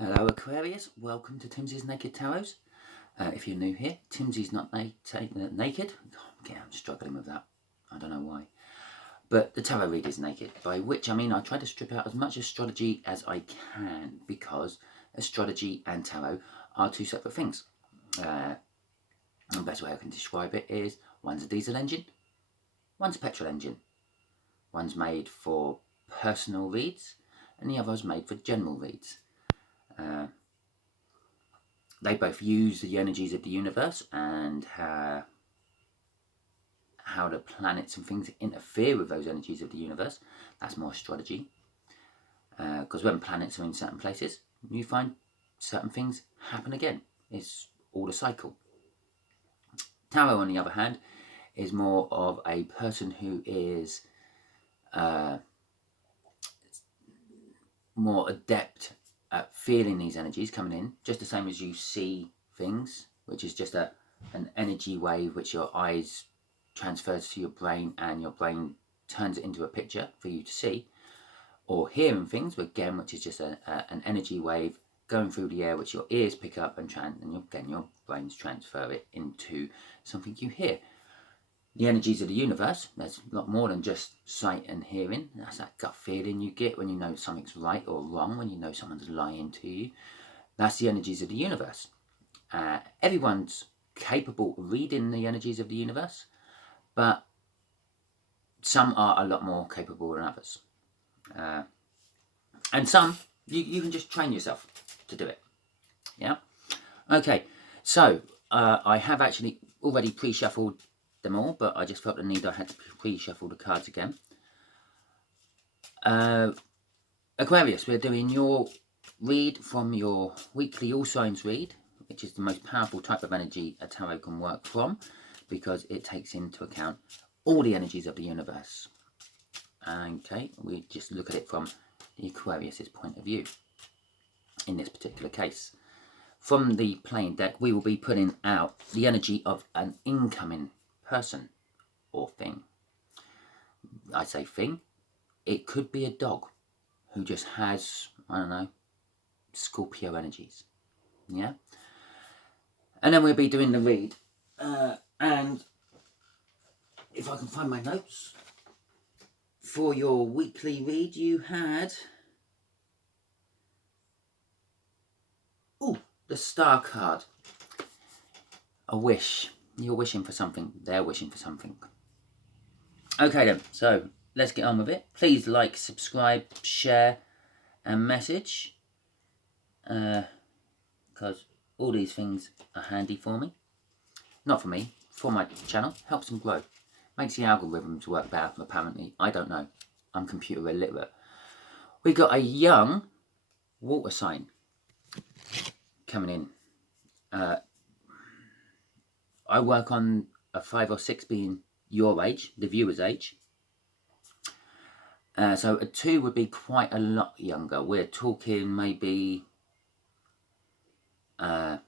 Hello Aquarius, welcome to Timsy's Naked Tarot. If you're new here, Timsy's not naked. I'm struggling with that, I don't know why. But the tarot read is naked, by which I mean I try to strip out as much astrology as I can, because astrology and tarot are two separate things. The best way I can describe it is one's a diesel engine, one's a petrol engine. One's made for personal reads and the other's made for general reads. They both use the energies of the universe and how the planets and things interfere with those energies of the universe. That's more astrology. Because when planets are in certain places, you find certain things happen again. It's all a cycle. Tarot, on the other hand, is more of a person who is more adept at feeling these energies coming in, just the same as you see things, which is just an energy wave which your eyes transfers to your brain and your brain turns it into a picture for you to see, or hearing things, again, which is just an energy wave going through the air which your ears pick up and your brains transfer it into something you hear. The energies of the universe, there's a lot more than just sight and hearing. That's that gut feeling you get when you know something's right or wrong, when you know someone's lying to you. That's the energies of the universe. Everyone's capable of reading the energies of the universe, but some are a lot more capable than others. And some, you can just train yourself to do it. Yeah? Okay, so I have actually already pre-shuffled them all, but I just felt the need I had to pre-shuffle the cards again. Aquarius, we're doing your read from your weekly all signs read, which is the most powerful type of energy a tarot can work from, because it takes into account all the energies of the universe. Okay, we just look at it from the Aquarius's point of view in this particular case. From the plain deck, we will be putting out the energy of an incoming person or thing. I say thing, it could be a dog who just has, I don't know, Scorpio energies. Yeah? And then we'll be doing the read. And if I can find my notes, for your weekly read you had, the Star card. A wish. You're wishing for something, they're wishing for something. Okay then, so let's get on with it. Please like, subscribe, share and message, because all these things are handy for me. Not for me, for my channel. Helps them grow. Makes the algorithms work better, apparently. I don't know. I'm computer illiterate. We've got a young water sign coming in. I work on a 5 or 6 being your age, the viewer's age. So a 2 would be quite a lot younger. We're talking maybe a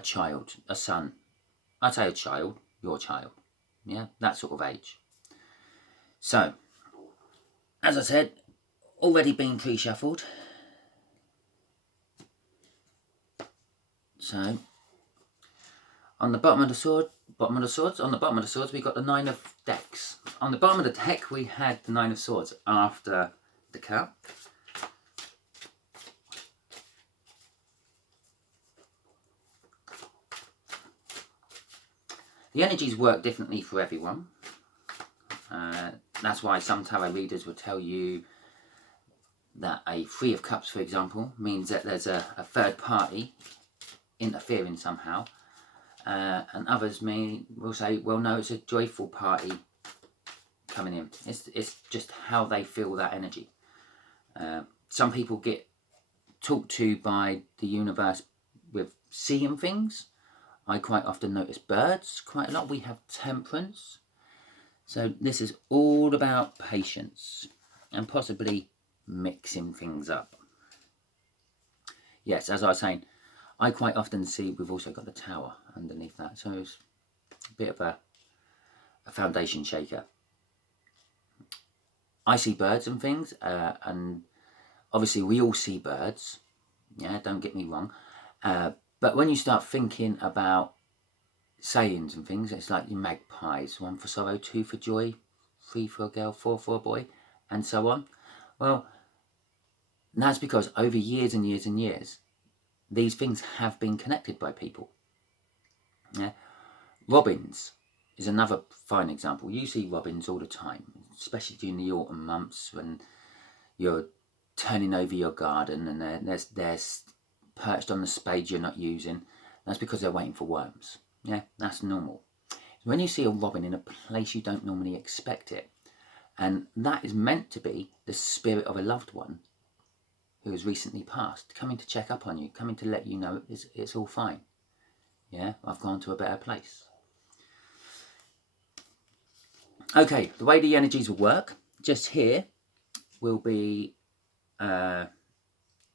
child, a son. I'd say a child, your child. Yeah, that sort of age. So, as I said, already been pre-shuffled. So, on the bottom of the swords, we've got the 9 of decks. On the bottom of the deck, we had the 9 of swords after the cup. The energies work differently for everyone. That's why some tarot readers will tell you that a 3 of cups, for example, means that there's a third party interfering somehow. And others will say, well, no, it's a joyful party coming in. It's just how they feel that energy. Some people get talked to by the universe with seeing things. I quite often notice birds quite a lot. We have temperance. So this is all about patience and possibly mixing things up. Yes, as I was saying, I quite often see we've also got the tower underneath that. So it's a bit of a foundation shaker. I see birds and things, and obviously we all see birds, Yeah, don't get me wrong. But when you start thinking about sayings and things, it's like your magpies: 1 for sorrow, 2 for joy, 3 for a girl, 4 for a boy, and so on. Well, that's because over years and years and years, these things have been connected by people. Yeah, robins is another fine example. You see robins all the time, especially during the autumn months when you're turning over your garden and they're perched on the spade you're not using. That's because they're waiting for worms. Yeah, that's normal. When you see a robin in a place you don't normally expect it, and that is meant to be the spirit of a loved one who has recently passed, coming to check up on you, coming to let you know it's all fine. Yeah, I've gone to a better place. Okay, the way the energies will work, just here will be the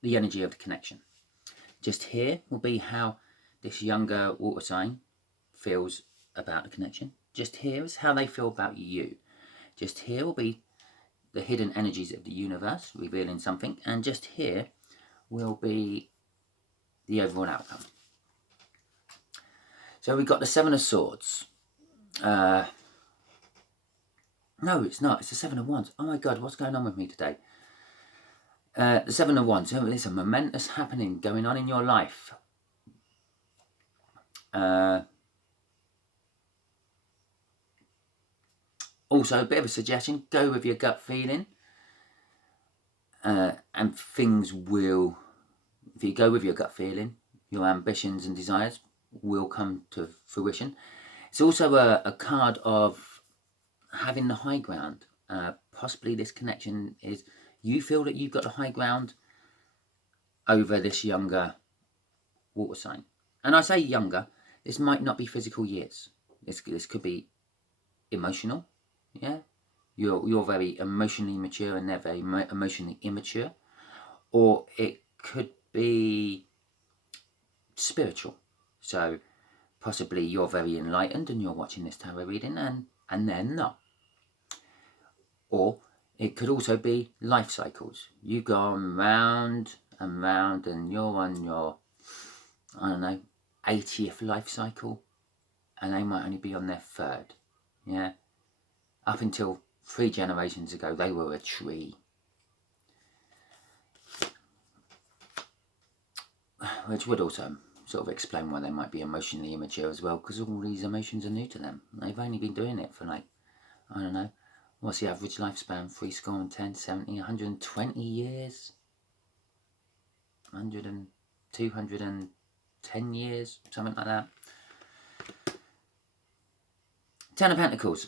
energy of the connection. Just here will be how this younger water sign feels about the connection. Just here is how they feel about you. Just here will be the hidden energies of the universe revealing something, and just here will be the overall outcome. So we've got the 7 of Swords. No, it's not. It's the 7 of Wands. Oh my God, what's going on with me today? The 7 of Wands. There's a momentous happening going on in your life. Also, a bit of a suggestion: go with your gut feeling, and things will. If you go with your gut feeling, your ambitions and desires will come to fruition. It's also a card of having the high ground. Possibly this connection is you feel that you've got the high ground over this younger water sign. And I say younger, this might not be physical years. This could be emotional. Yeah, you're very emotionally mature and they're very emotionally immature. Or it could be spiritual. So possibly you're very enlightened and you're watching this tarot reading and they're not. Or it could also be life cycles. You go on round and round and you're on your, I don't know, 80th life cycle, and they might only be on their 3rd. Yeah. Up until 3 generations ago, they were a tree. Which would also sort of explain why they might be emotionally immature as well, because all these emotions are new to them. They've only been doing it for like, I don't know, what's the average lifespan? 10, 70, 120 years? 100 and 210 years, something like that. 10 of Pentacles.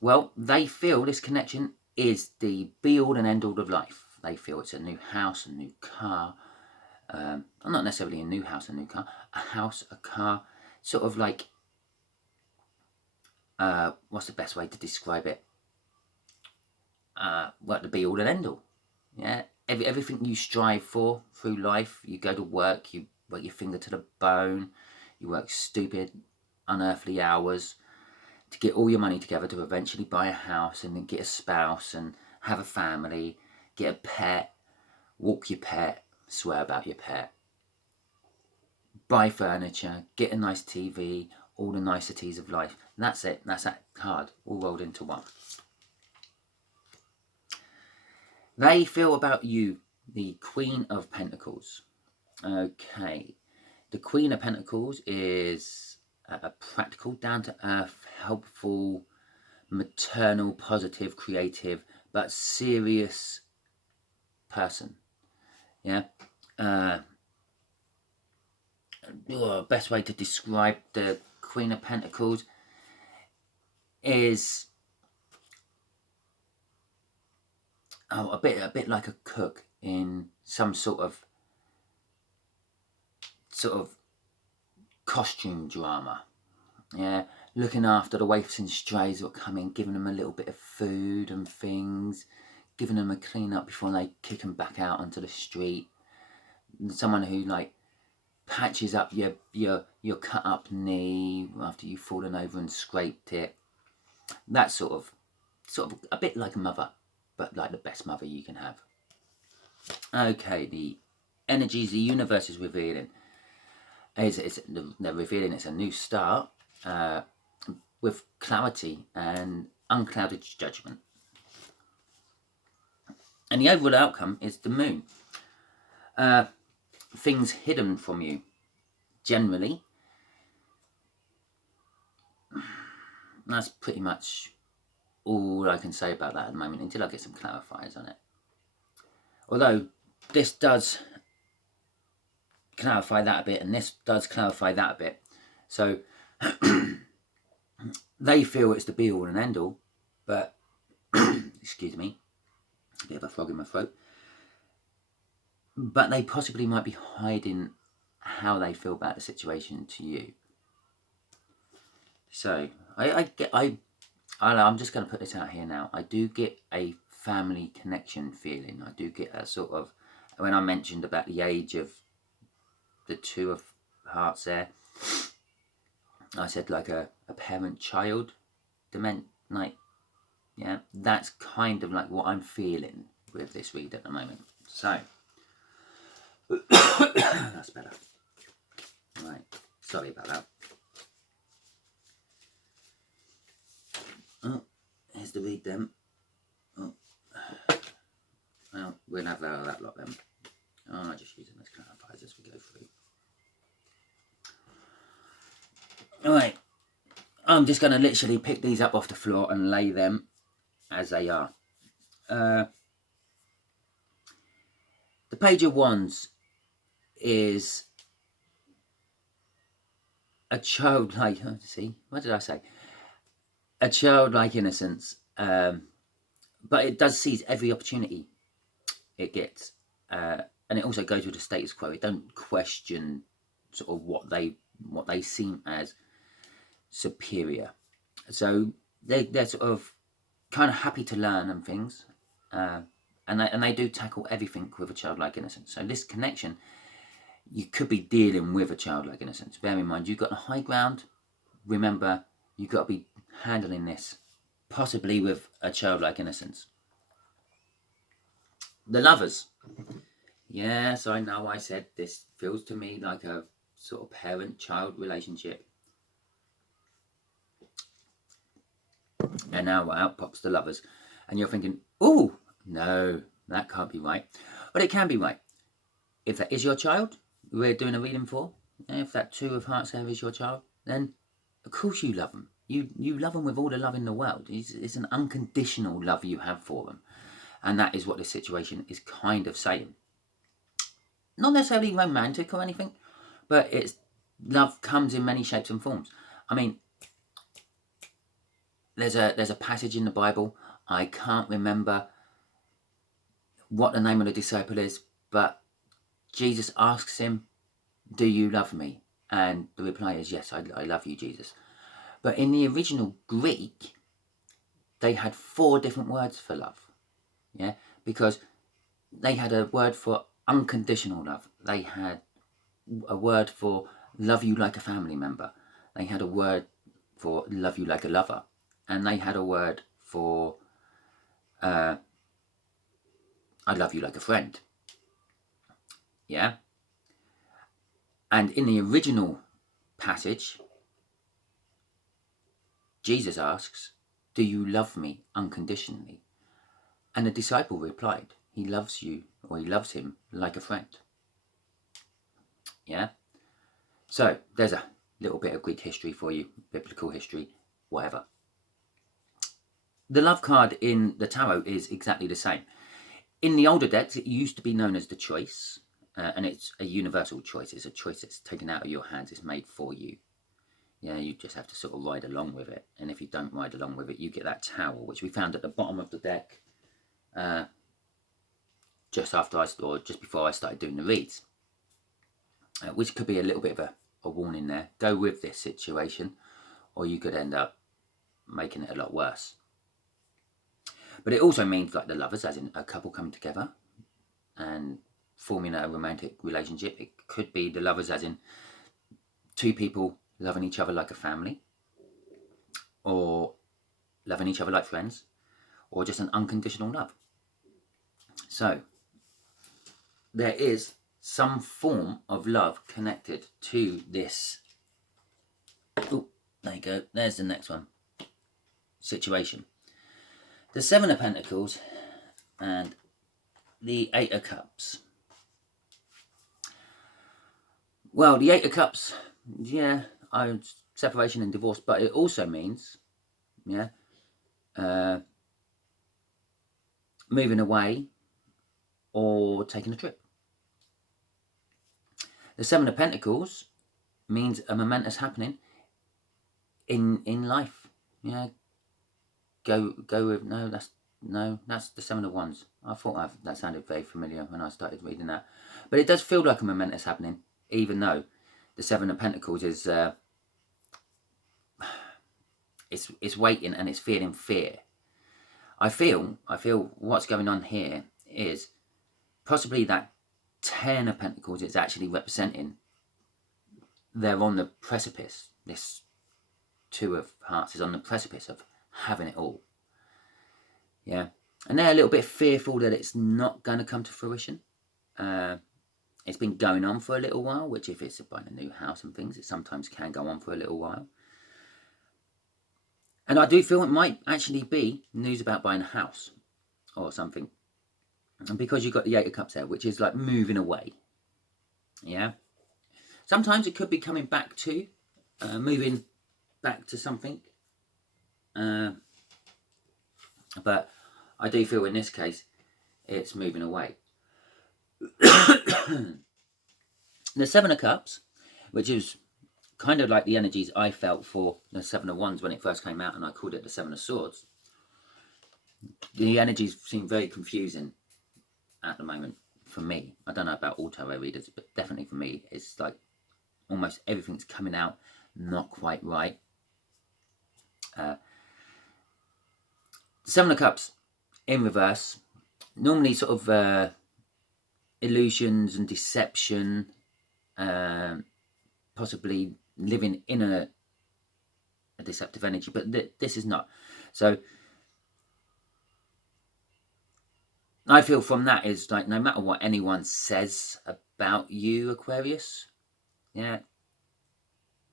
Well, they feel this connection is the be-all and end-all of life. They feel it's a new house, a new car. Not necessarily a new house, a new car. A house, a car. Sort of like, what's the best way to describe it? What the be-all and end-all. Yeah, everything you strive for through life. You go to work, you work your finger to the bone. You work stupid, unearthly hours to get all your money together to eventually buy a house and then get a spouse and have a family, get a pet, walk your pet, swear about your pet, buy furniture, get a nice TV, all the niceties of life. And that's it. That's that card all rolled into one. They feel about you, the Queen of Pentacles. Okay. The Queen of Pentacles is a practical, down-to-earth, helpful, maternal, positive, creative, but serious person. Yeah. Best way to describe the Queen of Pentacles is a bit like a cook in some sort of costume drama. Yeah, looking after the waifs and strays that come in, giving them a little bit of food and things, giving them a clean up before they kick them back out onto the street. Someone who like patches up your cut up knee after you've fallen over and scraped it. That sort of a bit like a mother, but like the best mother you can have. Okay, the energies the universe is revealing. They're revealing it's a new start with clarity and unclouded judgment. And the overall outcome is the moon. Things hidden from you, generally. That's pretty much all I can say about that at the moment until I get some clarifiers on it. Although this does clarify that a bit and this does clarify that a bit. So they feel it's the be all and end all, but excuse me, a bit of a frog in my throat. But they possibly might be hiding how they feel about the situation to you. So I'm just going to put this out here now. I do get a family connection feeling. I do get a sort of, when I mentioned about the age of the Two of Hearts there, I said like a parent-child like, yeah, that's kind of like what I'm feeling with this read at the moment. So, that's better. Right, sorry about that. Oh, here's the read then. Oh, well, we'll have that lot then. Oh, I'm just using this clarifiers as we go through. Alright, I'm just going to literally pick these up off the floor and lay them as they are. The Page of Wands is a childlike, see, what did I say? A childlike innocence, but it does seize every opportunity it gets. And it also goes with the status quo. It don't question sort of what they seem as superior. So they're sort of kind of happy to learn and things. And they do tackle everything with a childlike innocence. So this connection, you could be dealing with a childlike innocence. Bear in mind, you've got a high ground. Remember, you've got to be handling this possibly with a childlike innocence. The Lovers. Yes, I know I said this feels to me like a sort of parent-child relationship. And now out pops the Lovers. And you're thinking, oh, no, that can't be right. But it can be right. If that is your child, we're doing a reading for, and if that Two of Hearts there is your child, then of course you love them. You love them with all the love in the world. It's an unconditional love you have for them. And that is what this situation is kind of saying. Not necessarily romantic or anything, but it's love comes in many shapes and forms. I mean, there's a passage in the Bible. I can't remember what the name of the disciple is, but Jesus asks him, do you love me? And the reply is, yes, I love you, Jesus. But in the original Greek, they had 4 different words for love. Yeah, because they had a word for unconditional love. They had a word for love you like a family member. They had a word for love you like a lover. And they had a word for I love you like a friend. Yeah. And in the original passage, Jesus asks, do you love me unconditionally? And the disciple replied, he loves you, or he loves him like a friend. Yeah? So, there's a little bit of Greek history for you, biblical history, whatever. The love card in the tarot is exactly the same. In the older decks, it used to be known as the choice, and it's a universal choice. It's a choice that's taken out of your hands. It's made for you. Yeah, you just have to sort of ride along with it. And if you don't ride along with it, you get that tower, which we found at the bottom of the deck just before I started doing the reads, which could be a little bit of a warning there. Go with this situation, or you could end up making it a lot worse. But it also means like the Lovers, as in a couple come together and forming a romantic relationship. It could be the Lovers, as in 2 people loving each other like a family, or loving each other like friends, or just an unconditional love. So there is some form of love connected to this. Oh, there you go. There's the next one. Situation. The Seven of Pentacles and the Eight of Cups. Well, the Eight of Cups, yeah, separation and divorce, but it also means, yeah, moving away or taking a trip. The Seven of Pentacles means a momentous happening in life. Yeah, go with that's the Seven of Wands. I thought that sounded very familiar when I started reading that, but it does feel like a momentous happening, even though the Seven of Pentacles is it's waiting and it's feeling fear. I feel what's going on here is possibly that Ten of Pentacles is actually representing they're on the precipice. This Two of Hearts is on the precipice of having it all. Yeah. And they're a little bit fearful that it's not going to come to fruition. It's been going on for a little while, which if it's buying a new house and things, it sometimes can go on for a little while. And I do feel it might actually be news about buying a house or something. And because you've got the Eight of Cups there, which is like moving away. Yeah. Sometimes it could be coming back to, moving back to something. But I do feel in this case, it's moving away. The Seven of Cups, which is kind of like the energies I felt for the Seven of Wands when it first came out, and I called it the Seven of Swords. The energies seem very confusing at the moment for me. I don't know about all tarot readers, but definitely for me, it's like almost everything's coming out not quite right. Seven of Cups in reverse, normally sort of illusions and deception, possibly living in a deceptive energy, but this is not. So I feel from that is like no matter what anyone says about you, Aquarius, yeah,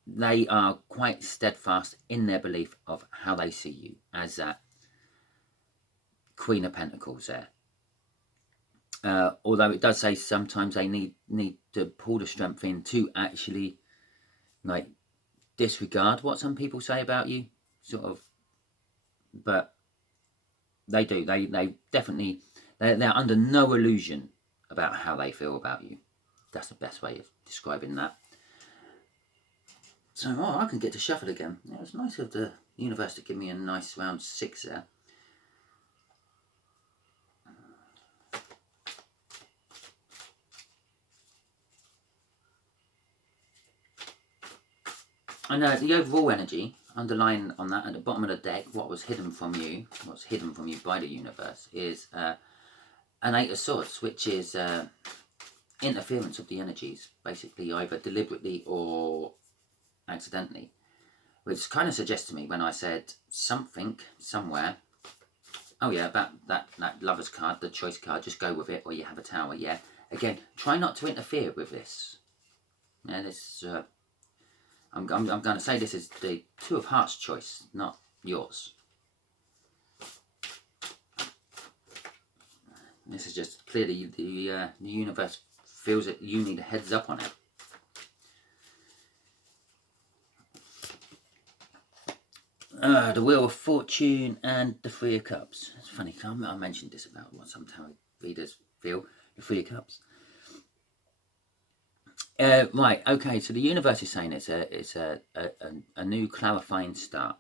they are quite steadfast in their belief of how they see you as that Queen of Pentacles there. Although it does say sometimes they need to pull the strength in to actually like disregard what some people say about you, sort of. But they do. They definitely they're under no illusion about how they feel about you. That's the best way of describing that. So I can get to shuffle again. It was nice of the universe to give me a nice round 6 there. And the overall energy underlying on that at the bottom of the deck, what was hidden from you, what's hidden from you by the universe, is an Eight of Swords, which is interference of the energies, basically either deliberately or accidentally, which kind of suggests to me when I said something somewhere, oh yeah, about that Lover's card, the choice card, just go with it, or you have a Tower. Yeah, again, try not to interfere with this. Yeah, this I'm going to say this is the Two of Hearts choice, not yours. This is just clearly the universe feels that you need a heads up on it. The Wheel of Fortune and the Three of Cups. It's funny, I mentioned this about what some tarot readers feel. The Three of Cups. Right, okay, so the universe is saying it's a new clarifying start.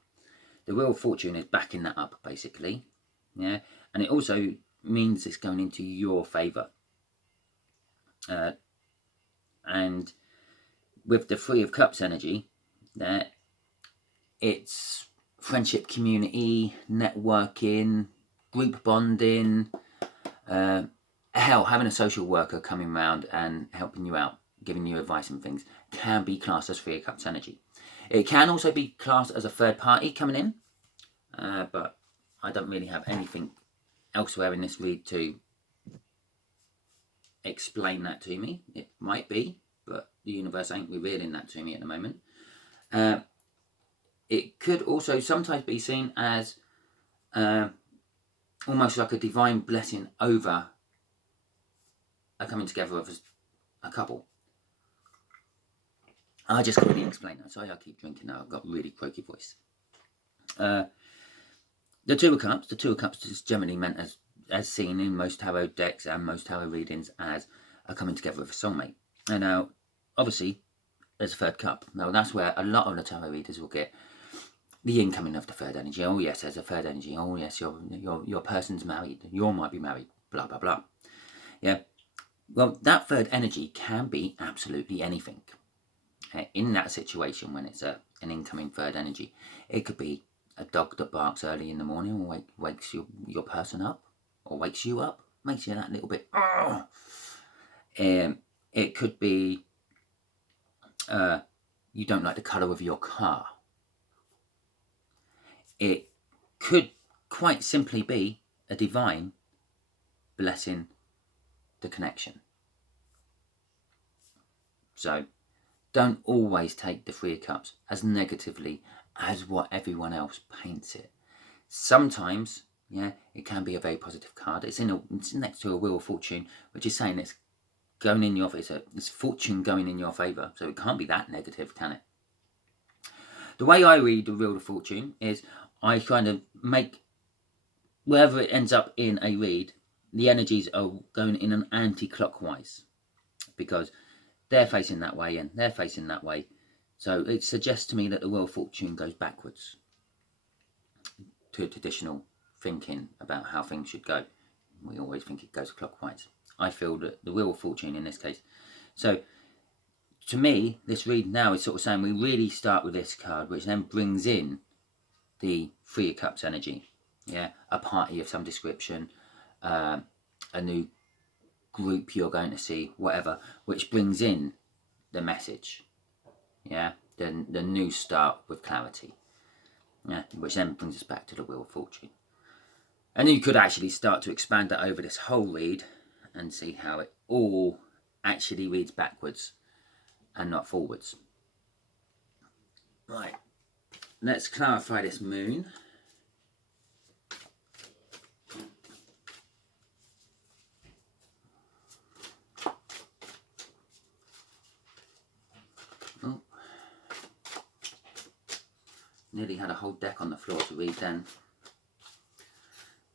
The Wheel of Fortune is backing that up, basically. Yeah, and it also means it's going into your favour. And with the Three of Cups energy, it's friendship, community, networking, group bonding, hell, having a social worker coming around and helping you out, giving you advice and things, can be classed as Three of Cups energy. It can also be classed as a third party coming in, but I don't really have anything elsewhere in this read to explain that to me. It might be, but the universe ain't revealing that to me at the moment. It could also sometimes be seen as almost like a divine blessing over a coming together of a couple. I just can't really explain that. Sorry, I keep drinking now. I've got a really croaky voice. The Two of Cups. The Two of Cups is generally meant as seen in most tarot decks and most tarot readings as a coming together of a soulmate. And now, obviously, there's a third cup. Now, that's where a lot of the tarot readers will get the incoming of the third energy. Oh yes, there's a third energy. Oh yes, your person's married. You might be married. Blah blah blah. Yeah. Well, that third energy can be absolutely anything. In that situation, when it's an incoming third energy, it could be a dog that barks early in the morning or wakes your person up, or wakes you up, makes you that little bit. It could be you don't like the colour of your car. It could quite simply be a divine blessing the connection. So don't always take the Three of Cups as negatively as what everyone else paints it. Sometimes, yeah, it can be a very positive card. It's next to a Wheel of Fortune, which is saying it's going in your favor. It's fortune going in your favour. So it can't be that negative, can it? The way I read the Wheel of Fortune is I kind of make, wherever it ends up in a read, the energies are going in an anti-clockwise, because they're facing that way and they're facing that way. So it suggests to me that the Wheel of Fortune goes backwards to traditional thinking about how things should go. We always think it goes clockwise. I feel that the Wheel of Fortune in this case. So to me, this read now is sort of saying we really start with this card, which then brings in the Three of Cups energy. Yeah, a party of some description, a new group you're going to see, whatever, which brings in the message. Yeah, the new start with clarity. Yeah, which then brings us back to the Wheel of Fortune. And you could actually start to expand that over this whole read and see how it all actually reads backwards and not forwards. Right, let's clarify this moon. Oh, nearly had a whole deck on the floor to read then.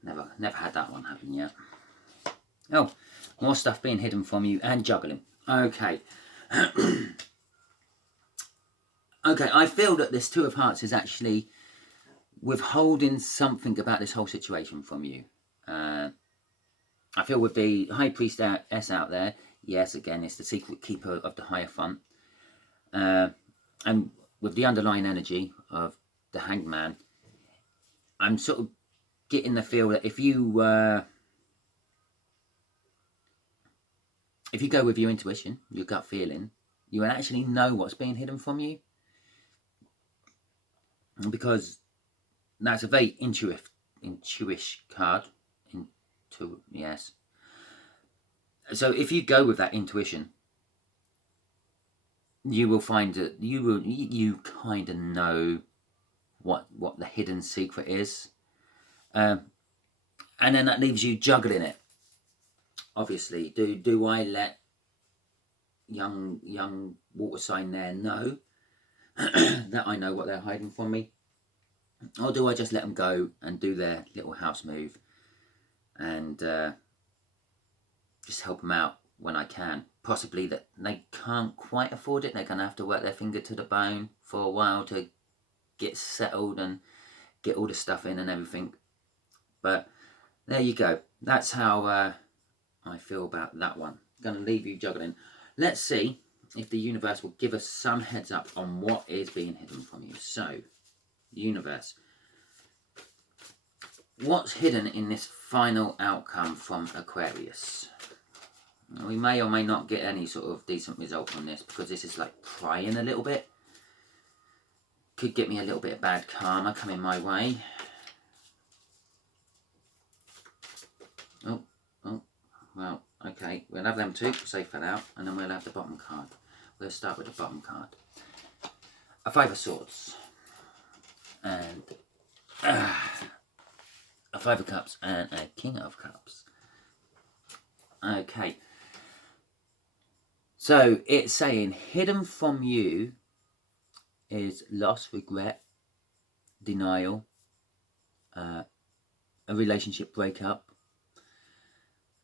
Never had that one happen yet. Oh, more stuff being hidden from you and juggling. Okay. Okay, I feel that this Two of Hearts is actually withholding something about this whole situation from you. I feel with the High Priestess out there, yes, again, it's the secret keeper of the Hierophant. And with the underlying energy of the Hanged Man, I'm sort of getting the feel that if you go with your intuition, your gut feeling, you will actually know what's being hidden from you. Because that's a very intuitive card. Yes. So if you go with that intuition, you will find that you kind of know what the hidden secret is, and then that leaves you juggling it. Obviously, do I let young water sign there know that I know what they're hiding from me, or do I just let them go and do their little house move and just help them out when I can? Possibly that they can't quite afford it. They're going to have to work their finger to the bone for a while to get settled and get all the stuff in and everything. But there you go. That's how I feel about that one. Going to leave you juggling. Let's see if the universe will give us some heads up on what is being hidden from you. So, universe, what's hidden in this final outcome from Aquarius? We may or may not get any sort of decent result from this, because this is like prying a little bit. Could get me a little bit of bad karma coming my way. Oh, well, Okay, we'll have them two because they fell out, and then we'll have the bottom card. We'll start with the bottom card. A Five of Swords, and a Five of Cups, and a King of Cups. Okay, so it's saying hidden from you is loss, regret, denial, a relationship breakup,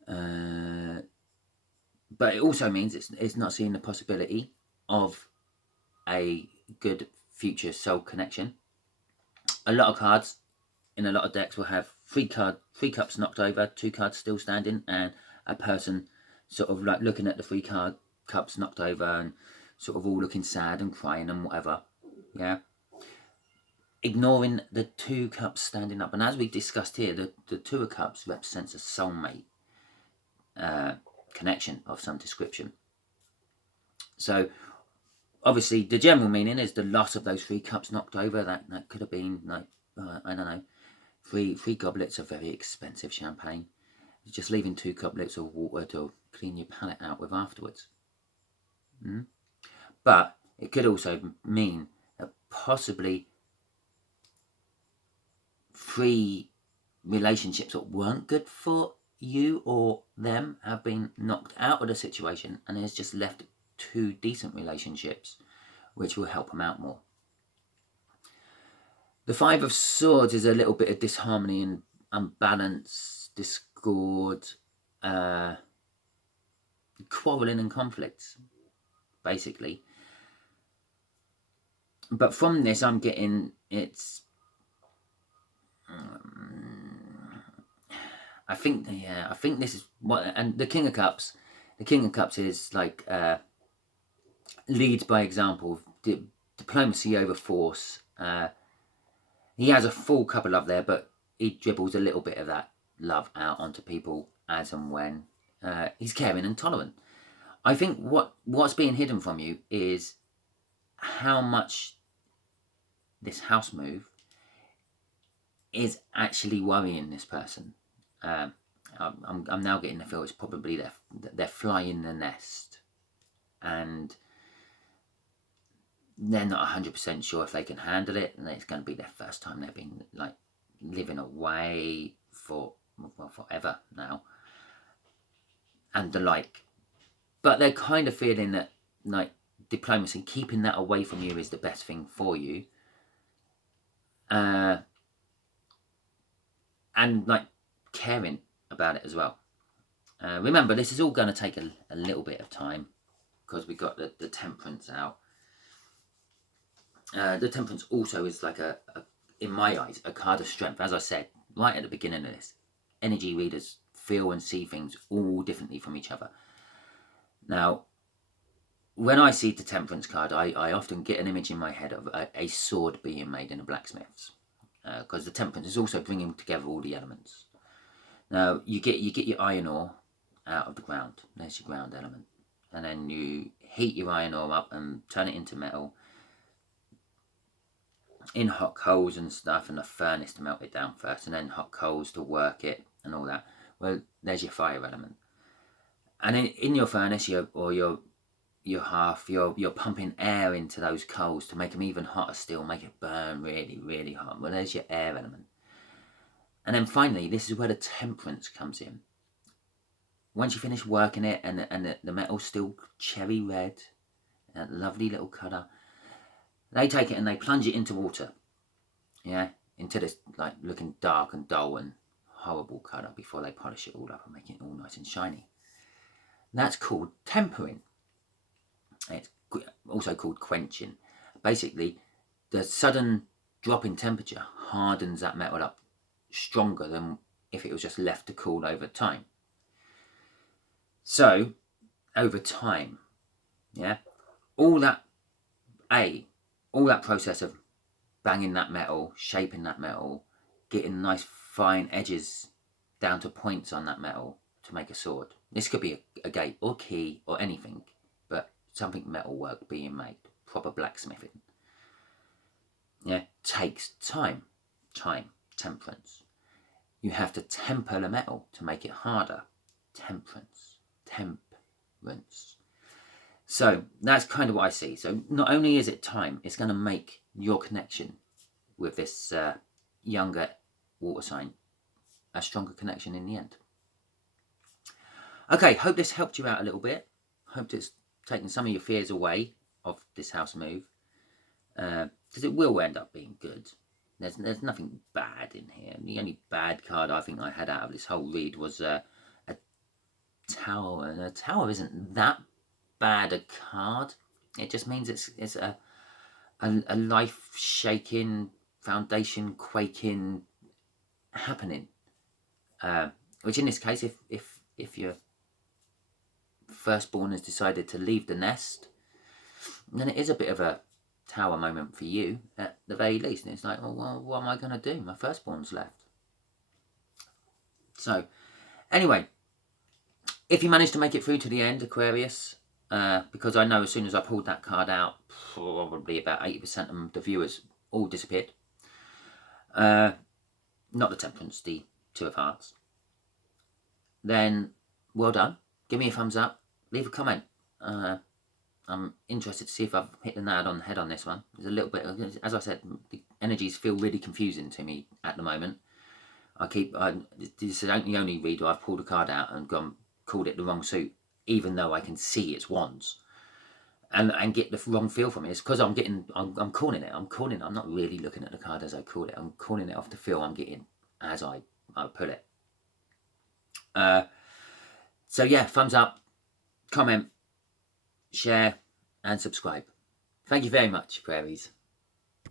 but it also means it's not seeing the possibility of a good future soul connection. A lot of cards in a lot of decks will have three cups knocked over, 2 cards still standing, and a person sort of like looking at the 3 cups knocked over and sort of all looking sad and crying and whatever. Yeah, ignoring the 2 cups standing up. And as we discussed here, the 2 of Cups represents a soulmate connection of some description. So obviously the general meaning is the loss of those 3 cups knocked over. That could have been like, I don't know, three goblets of very expensive champagne. Just leaving 2 goblets of water to clean your palate out with afterwards. But it could also mean that possibly 3 relationships that weren't good for you or them have been knocked out of the situation, and there's just left 2 decent relationships which will help them out more. The Five of Swords is a little bit of disharmony and unbalance, discord, quarrelling and conflicts, basically. But from this, I'm getting it's. I think this is what, and the King of Cups. The King of Cups is like leads by example, diplomacy over force. He has a full cup of love there, but he dribbles a little bit of that love out onto people as and when. He's caring and tolerant. I think what's being hidden from you is how much this house move is actually worrying this person. I'm now getting the feel it's probably they're flying the nest, and they're not 100% sure if they can handle it, and it's going to be their first time they've been like living away for forever now, and the like. But they're kind of feeling that like diplomacy, keeping that away from you, is the best thing for you, and like caring about it as well. Remember, this is all going to take a little bit of time because we got the Temperance out. The Temperance also is like in my eyes, a card of strength. As I said right at the beginning of this, energy readers feel and see things all differently from each other. Now, when I see the Temperance card, I often get an image in my head of a sword being made in a blacksmith's, because the Temperance is also bringing together all the elements. Now, you get your iron ore out of the ground. There's your ground element. And then you heat your iron ore up and turn it into metal in hot coals and stuff, and a furnace to melt it down first, and then hot coals to work it and all that. Well, there's your fire element. And in your furnace, you're pumping air into those coals to make them even hotter still, make it burn really, really hot. Well, there's your air element. And then finally, this is where the Temperance comes in. Once you finish working it and the metal's still cherry red, that lovely little colour, they take it and they plunge it into water. Yeah, into this like looking dark and dull and horrible colour before they polish it all up and make it all nice and shiny. That's called tempering. It's also called quenching. Basically, the sudden drop in temperature hardens that metal up stronger than if it was just left to cool over time. So, over time, yeah, all that process of banging that metal, shaping that metal, getting nice fine edges down to points on that metal to make a sword. This could be a gate or key or anything, but something metalwork being made, proper blacksmithing. Yeah, takes time, temperance. You have to temper the metal to make it harder, temperance. Temperance. So that's kind of what I see. So not only is it time, it's going to make your connection with this younger water sign a stronger connection in the end. Okay, hope this helped you out a little bit. Hope it's taken some of your fears away of this house move, because it will end up being good. There's nothing bad in here. The only bad card I think I had out of this whole read was a tower, and a tower isn't that bad a card. It just means it's a life shaking, foundation quaking happening, which in this case, if your firstborn has decided to leave the nest, then it is a bit of a tower moment for you at the very least. And it's like, oh, well, what am I going to do? My firstborn's left. So anyway, if you manage to make it through to the end, Aquarius, because I know as soon as I pulled that card out, probably about 80% of the viewers all disappeared. Not the Temperance, the Two of Hearts. Then, well done. Give me a thumbs up. Leave a comment. I'm interested to see if I've hit the nail on the head on this one. There's a little bit, as I said, the energies feel really confusing to me at the moment. This is the only read where I've pulled a card out and called it the wrong suit, even though I can see it's wands, and get the wrong feel from it. It's because I'm calling it. I'm not really looking at the card as I call it. I'm calling it off the feel I'm getting as I pull it. So yeah, thumbs up, comment, share, and subscribe. Thank you very much, Aquarius.